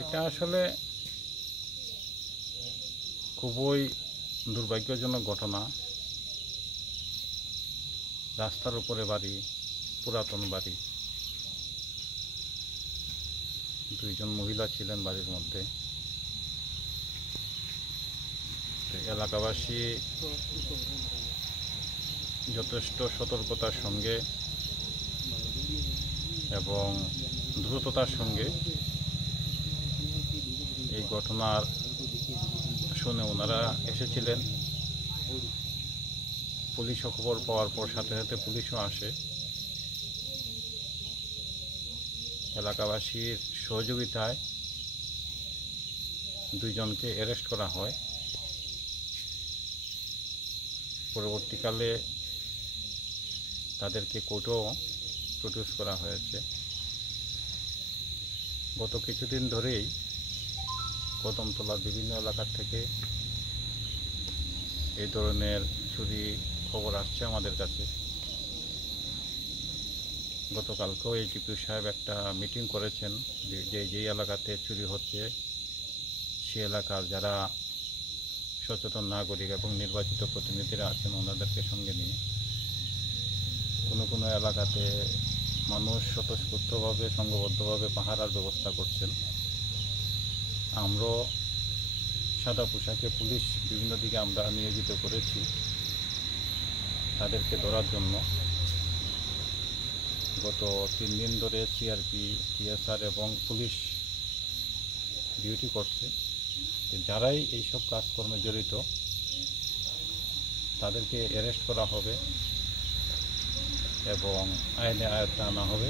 এটা আসলে খুবই দুর্ভাগ্যজনক ঘটনা। রাস্তার উপরে বাড়ি, পুরাতন বাড়ি, দুইজন মহিলা ছিলেন বাড়ির মধ্যে। এলাকাবাসী যথেষ্ট সতর্কতার সঙ্গে এবং দ্রুততার সঙ্গে এই ঘটনার শুনে ওনারা এসেছিলেন। পুলিশও খবর পাওয়ার পর সাথে সাথে পুলিশও আসে। এলাকাবাসীর সহযোগিতায় দুইজনকে অ্যারেস্ট করা হয়। পরবর্তীকালে তাদেরকে কোর্টেও প্রডিউস করা হয়েছে। গত কিছুদিন ধরেই কদমতলার বিভিন্ন এলাকা থেকে এই ধরনের চুরি খবর আসছে আমাদের কাছে। গতকালকেও এটিপি সাহেব একটা মিটিং করেছেন যে যেই এলাকাতে চুরি হচ্ছে সে এলাকার যারা সচেতন নাগরিক এবং নির্বাচিত প্রতিনিধিরা আছেন ওনাদেরকে সঙ্গে নিয়ে কোনো এলাকাতে মানুষ স্বতঃস্ফূর্তভাবে সংঘবদ্ধভাবে পাহারার ব্যবস্থা করছেন। আমরাও সাদা পোশাকে পুলিশ বিভিন্ন দিকে আমরা নিয়োজিত করেছি তাদেরকে ধরার জন্য। গত 3 দিন ধরে সিআরপি, টিএসআর এবং পুলিশ ডিউটি করছে। যারাই এইসব কাজকর্মে জড়িত তাদেরকে অ্যারেস্ট করা হবে এবং আইনে আয়ত্তে আনা হবে।